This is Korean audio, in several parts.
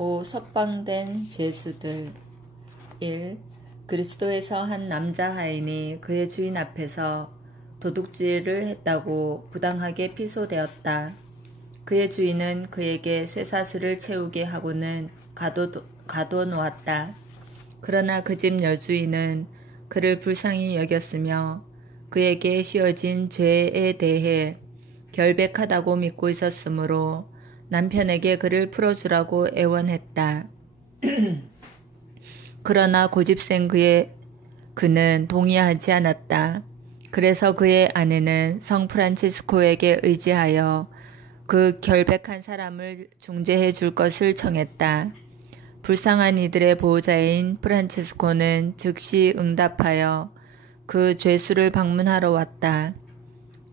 5. 석방된 죄수들. 1. 그리스도에서 한 남자 하인이 그의 주인 앞에서 도둑질을 했다고 부당하게 피소되었다. 그의 주인은 그에게 쇠사슬을 채우게 하고는 가둬놓았다. 그러나 그 집 여주인은 그를 불쌍히 여겼으며 그에게 씌워진 죄에 대해 결백하다고 믿고 있었으므로 남편에게 그를 풀어주라고 애원했다. 그러나 고집센 그는 동의하지 않았다. 그래서 그의 아내는 성 프란치스코에게 의지하여 그 결백한 사람을 중재해 줄 것을 청했다. 불쌍한 이들의 보호자인 프란치스코는 즉시 응답하여 그 죄수를 방문하러 왔다.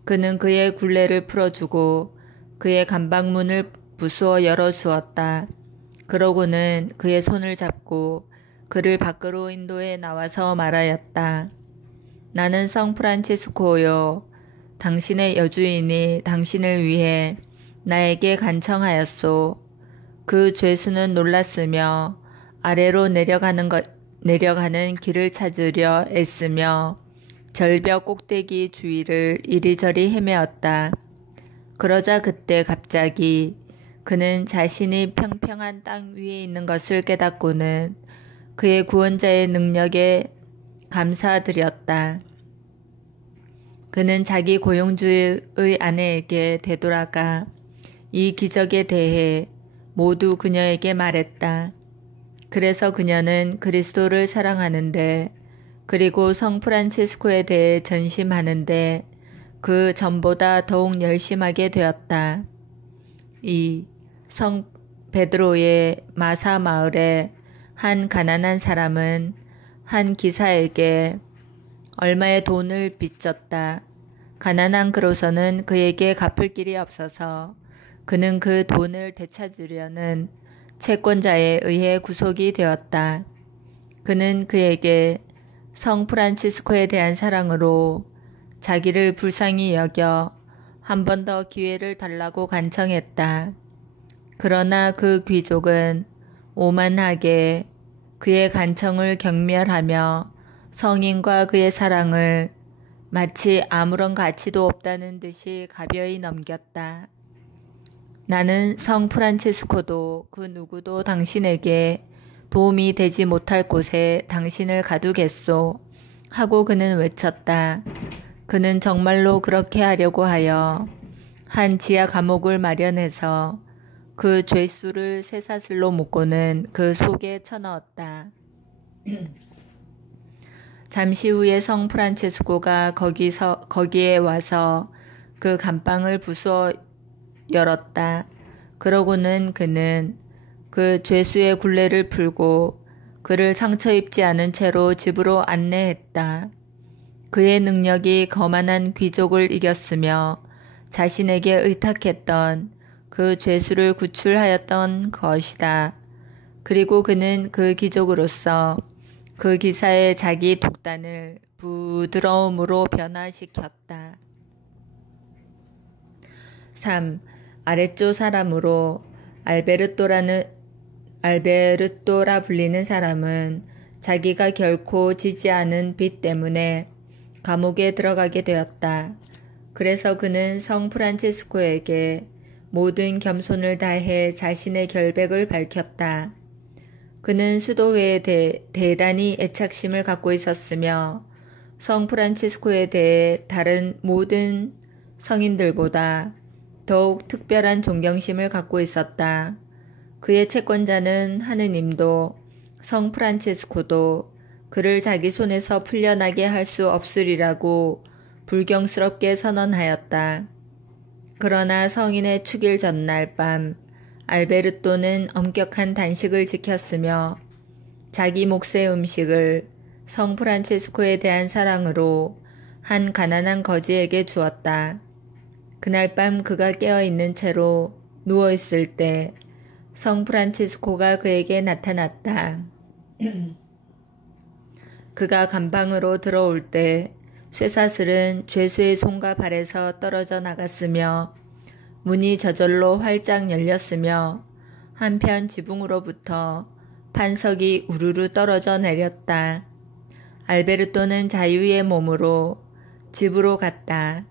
그는 그의 굴레를 풀어주고 그의 감방문을 부수어 열어주었다. 그러고는 그의 손을 잡고 그를 밖으로 인도해 나와서 말하였다. 나는 성 프란치스코요. 당신의 여주인이 당신을 위해 나에게 간청하였소. 그 죄수는 놀랐으며 아래로 내려가는 길을 찾으려 애쓰며 절벽 꼭대기 주위를 이리저리 헤매었다. 그러자 그때 갑자기 그는 자신이 평평한 땅 위에 있는 것을 깨닫고는 그의 구원자의 능력에 감사드렸다. 그는 자기 고용주의 아내에게 되돌아가 이 기적에 대해 모두 그녀에게 말했다. 그래서 그녀는 그리스도를 사랑하는데 그리고 성 프란치스코에 대해 전심하는데 그 전보다 더욱 열심하게 되었다. 2. 성 베드로의 마사 마을에 한 가난한 사람은 한 기사에게 얼마의 돈을 빚졌다. 가난한 그로서는 그에게 갚을 길이 없어서 그는 그 돈을 되찾으려는 채권자에 의해 구속이 되었다. 그는 그에게 성 프란치스코에 대한 사랑으로 자기를 불쌍히 여겨 한 번 더 기회를 달라고 간청했다. 그러나 그 귀족은 오만하게 그의 간청을 경멸하며 성인과 그의 사랑을 마치 아무런 가치도 없다는 듯이 가벼이 넘겼다. 나는 성 프란치스코도 그 누구도 당신에게 도움이 되지 못할 곳에 당신을 가두겠소 하고 그는 외쳤다. 그는 정말로 그렇게 하려고 하여 한 지하 감옥을 마련해서 그 죄수를 쇠사슬로 묶고는 그 속에 쳐넣었다. 잠시 후에 성 프란치스코가 거기에 와서 그 감방을 부수어 열었다. 그러고는 그는 그 죄수의 굴레를 풀고 그를 상처 입지 않은 채로 집으로 안내했다. 그의 능력이 거만한 귀족을 이겼으며 자신에게 의탁했던 그 죄수를 구출하였던 것이다. 그리고 그는 그 귀족으로서 그 기사의 자기 독단을 부드러움으로 변화시켰다. 3. 아레쪼 사람으로 알베르토라 불리는 사람은 자기가 결코 지지 않은 빚 때문에 감옥에 들어가게 되었다. 그래서 그는 성 프란치스코에게 모든 겸손을 다해 자신의 결백을 밝혔다. 그는 수도회에 대단히 애착심을 갖고 있었으며 성 프란치스코에 대해 다른 모든 성인들보다 더욱 특별한 존경심을 갖고 있었다. 그의 채권자는 하느님도 성 프란치스코도 그를 자기 손에서 풀려나게 할 수 없으리라고 불경스럽게 선언하였다. 그러나 성인의 축일 전날 밤 알베르토는 엄격한 단식을 지켰으며 자기 몫의 음식을 성 프란치스코에 대한 사랑으로 한 가난한 거지에게 주었다. 그날 밤 그가 깨어있는 채로 누워있을 때 성 프란치스코가 그에게 나타났다. 그가 감방으로 들어올 때 쇠사슬은 죄수의 손과 발에서 떨어져 나갔으며 문이 저절로 활짝 열렸으며 한편 지붕으로부터 판석이 우르르 떨어져 내렸다. 알베르토는 자유의 몸으로 집으로 갔다.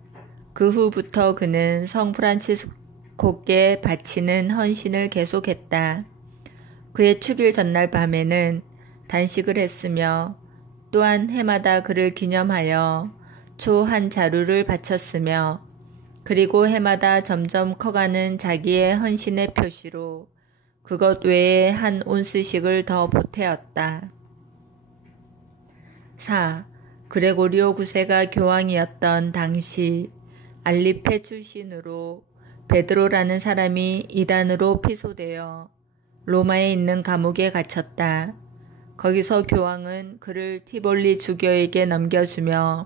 그 후부터 그는 성 프란치스코께 바치는 헌신을 계속했다. 그의 축일 전날 밤에는 단식을 했으며 또한 해마다 그를 기념하여 초 한 자루를 바쳤으며 그리고 해마다 점점 커가는 자기의 헌신의 표시로 그것 외에 한 온스씩을 더 보태었다. 4. 그레고리오 9세가 교황이었던 당시 알리페 출신으로 베드로라는 사람이 이단으로 피소되어 로마에 있는 감옥에 갇혔다. 거기서 교황은 그를 티볼리 주교에게 넘겨주며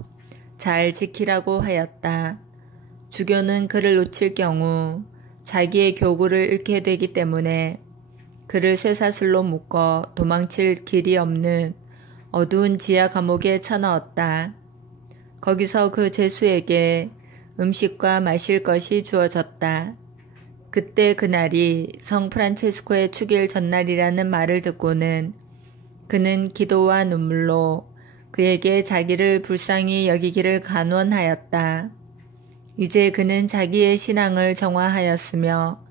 잘 지키라고 하였다. 주교는 그를 놓칠 경우 자기의 교구를 잃게 되기 때문에 그를 쇠사슬로 묶어 도망칠 길이 없는 어두운 지하 감옥에 쳐넣었다. 거기서 그 죄수에게 음식과 마실 것이 주어졌다. 그때 그날이 성 프란체스코의 축일 전날이라는 말을 듣고는 그는 기도와 눈물로 그에게 자기를 불쌍히 여기기를 간원하였다. 이제 그는 자기의 신앙을 정화하였으며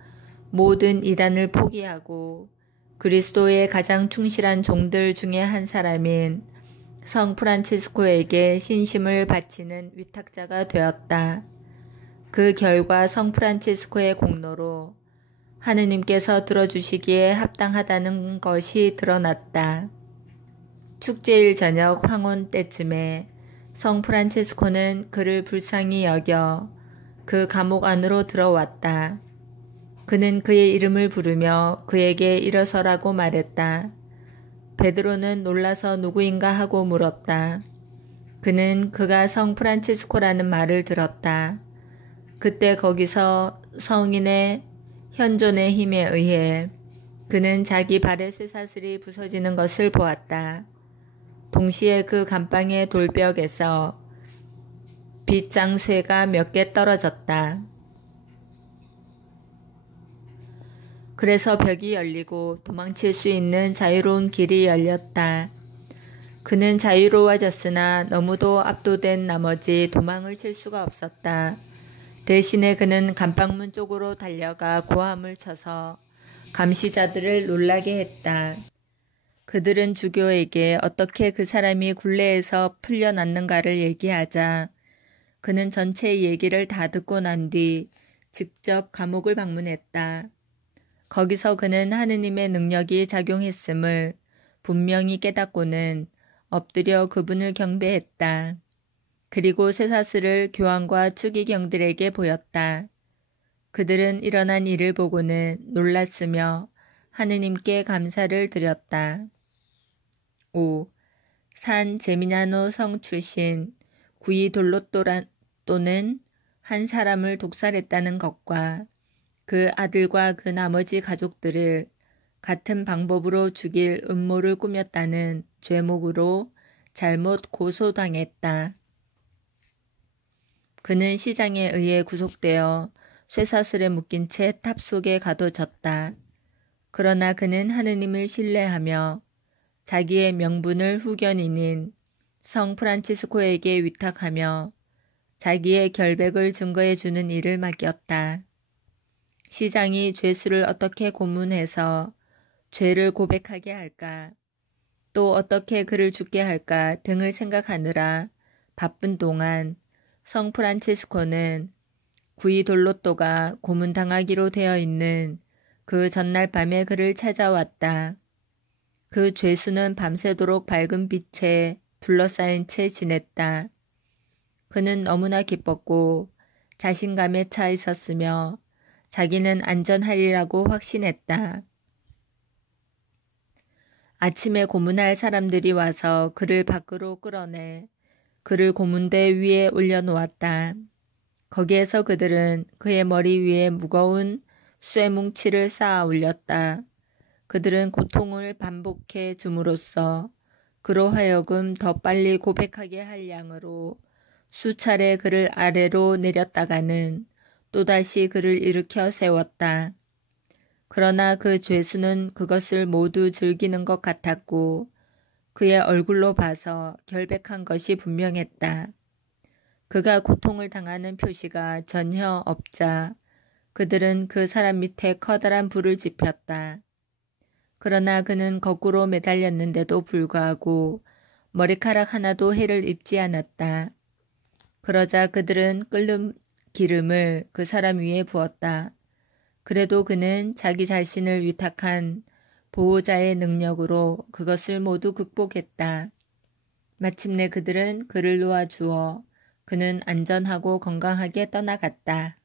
모든 이단을 포기하고 그리스도의 가장 충실한 종들 중에 한 사람인 성 프란치스코에게 신심을 바치는 위탁자가 되었다. 그 결과 성 프란치스코의 공로로 하느님께서 들어주시기에 합당하다는 것이 드러났다. 축제일 저녁 황혼 때쯤에 성 프란치스코는 그를 불쌍히 여겨 그 감옥 안으로 들어왔다. 그는 그의 이름을 부르며 그에게 일어서라고 말했다. 베드로는 놀라서 누구인가 하고 물었다. 그는 그가 성 프란치스코라는 말을 들었다. 그때 거기서 성인의 현존의 힘에 의해 그는 자기 발의 쇠사슬이 부서지는 것을 보았다. 동시에 그 감방의 돌벽에서 빗장쇠가 몇 개 떨어졌다. 그래서 벽이 열리고 도망칠 수 있는 자유로운 길이 열렸다. 그는 자유로워졌으나 너무도 압도된 나머지 도망을 칠 수가 없었다. 대신에 그는 감방문 쪽으로 달려가 고함을 쳐서 감시자들을 놀라게 했다. 그들은 주교에게 어떻게 그 사람이 굴레에서 풀려났는가를 얘기하자 그는 전체 얘기를 다 듣고 난 뒤 직접 감옥을 방문했다. 거기서 그는 하느님의 능력이 작용했음을 분명히 깨닫고는 엎드려 그분을 경배했다. 그리고 쇠사슬을 교황과 추기경들에게 보였다. 그들은 일어난 일을 보고는 놀랐으며 하느님께 감사를 드렸다. 5. 산 제미냐노 성 출신 구이돌로또는 한 사람을 독살했다는 것과 그 아들과 그 나머지 가족들을 같은 방법으로 죽일 음모를 꾸몄다는 죄목으로 잘못 고소당했다. 그는 시장에 의해 구속되어 쇠사슬에 묶인 채 탑 속에 가둬졌다. 그러나 그는 하느님을 신뢰하며 자기의 명분을 후견인인 성 프란치스코에게 위탁하며 자기의 결백을 증거해 주는 일을 맡겼다. 시장이 죄수를 어떻게 고문해서 죄를 고백하게 할까, 또 어떻게 그를 죽게 할까 등을 생각하느라 바쁜 동안 성 프란치스코는 구이돌로또가 고문당하기로 되어 있는 그 전날 밤에 그를 찾아왔다. 그 죄수는 밤새도록 밝은 빛에 둘러싸인 채 지냈다. 그는 너무나 기뻤고 자신감에 차 있었으며 자기는 안전하리라고 확신했다. 아침에 고문할 사람들이 와서 그를 밖으로 끌어내 그를 고문대 위에 올려놓았다. 거기에서 그들은 그의 머리 위에 무거운 쇠뭉치를 쌓아 올렸다. 그들은 고통을 반복해 줌으로써 그로 하여금 더 빨리 고백하게 할 양으로 수차례 그를 아래로 내렸다가는 또다시 그를 일으켜 세웠다. 그러나 그 죄수는 그것을 모두 즐기는 것 같았고 그의 얼굴로 봐서 결백한 것이 분명했다. 그가 고통을 당하는 표시가 전혀 없자 그들은 그 사람 밑에 커다란 불을 지폈다. 그러나 그는 거꾸로 매달렸는데도 불구하고 머리카락 하나도 해를 입지 않았다. 그러자 그들은 끓는 기름을 그 사람 위에 부었다. 그래도 그는 자기 자신을 위탁한 보호자의 능력으로 그것을 모두 극복했다. 마침내 그들은 그를 놓아주어 그는 안전하고 건강하게 떠나갔다.